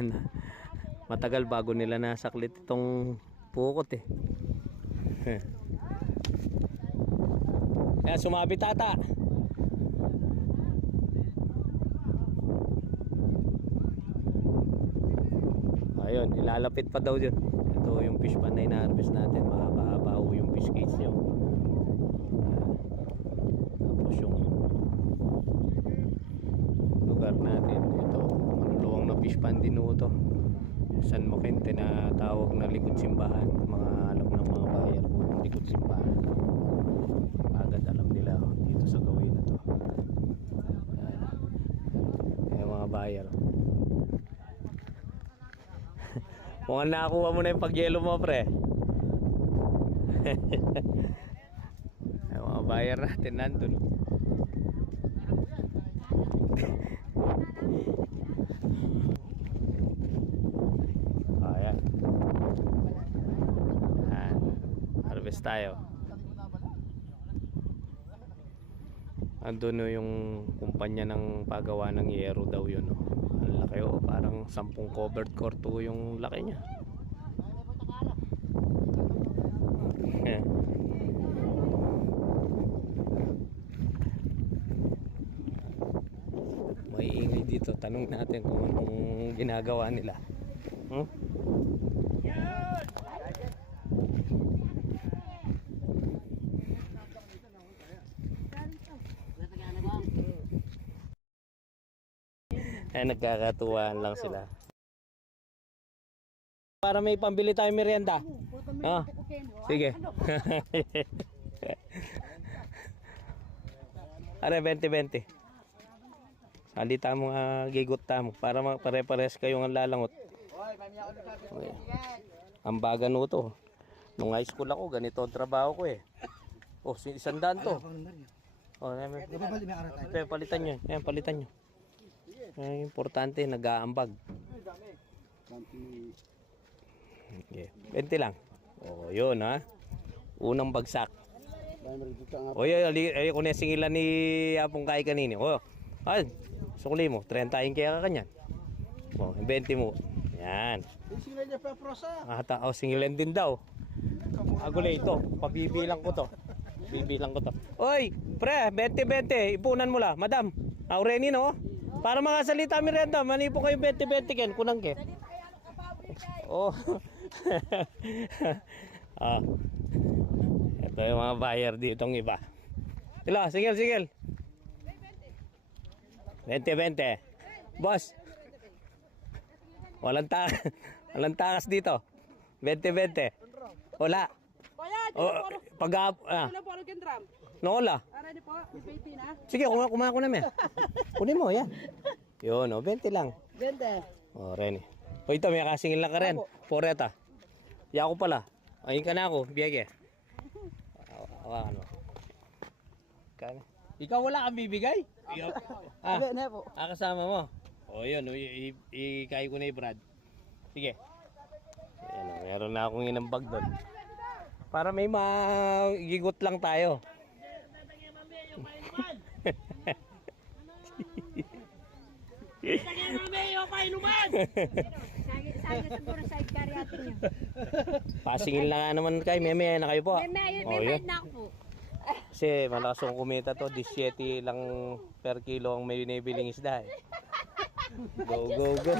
Matagal bago nila nasaklit itong pukot eh. Kaya sumabi tata. Ayun, ilalapit pa daw yun. Ito yung fish pan na ina-harvest natin. Mahaba-haba yung fish cage nyo. Ah, tapos yung lugar natin. Ito, maluluwang na fish pan din ho to. San Mokente na tawag na likod simbahan. Mga alam ng mga buyer po ng likod simbahan. Agad alam nila dito sa gawin na to. Ayan. Ayan mga buyer. Mukhang nakakuha mo na yung pagyelo mo, pre. Ay, mga buyer natin nandun. Ayan. Ayan. Harvest tayo. Andun no yung kumpanya ng paggawa ng yero daw yun. No? Ang laki oh, parang sampung covered court to yung laki niya. May ingay dito. Tanong natin kung anong ginagawa nila. Hmm? Ay, nagkakatuwaan lang sila. Para may pambili tayo merienda. Ah, sige. Are 20-20. Salita mo nga gigot tamo para pare-pares kayong ang lalangot. Okay. Ang baga no to. Nung high school ako, ganito ang trabaho ko eh. Oh, isandaan to. Oh, namin. Pe, palitan nyo. Ayan, palitan nyo. Ay, importante, nag-aambag. Okay. 20 lang. Oh, yun ha. Unang bagsak. O yun, ali, ay, kung singilan ni Apong Kai kanini. O, ay, sukli mo. 30 yung kaya ka kanyan. O, 20 mo. Yan. Sila niya pa prosa. Ata, o, singilan din daw. Agulay ito. Pabibilang ko to. Bibilang ko to. Oy, pre, 20-20. Ipunan mo la. Madam, Aureni no? Para mga salita mirenda, manipo kayo 20-20 ken. Kunang ke. Oh. ah. Ito yung mga buyer dito ng iba. Sila, sigil, sigil. 20-20. Boss. Walang ta walang takas dito. 20-20. Wala. Kuya, di O, na po, pag ah, di na po, Kendram. no wala. Po, baby na. Sige, kuma kuma ko na me. Kunin mo, yan. Yun, oh, 20 lang. Ganda. Oh, Rene. O ito, may kasingil lang ka rin. Poreta. Ya ako pala. Ayun ka na ako, biyage. Hawakan mo. Kano? Ikaw wala kang bibigay? ah, Abe na po. ah, kasama mo. O yun, o, i- i- ikay ko na yung Brad. Sige. Ayan, o, meron na akong inambag doon. Para may magigot lang tayo. Sagi, sagi siguro sa ikaryatin niyo. Pasingil na nga naman kayo. May may na kayo po. May may Oh, may yun. na ako po. Kasi malakas ang kumita to. 17 lang per kilo ang may binibiling isda eh. Go, go, go.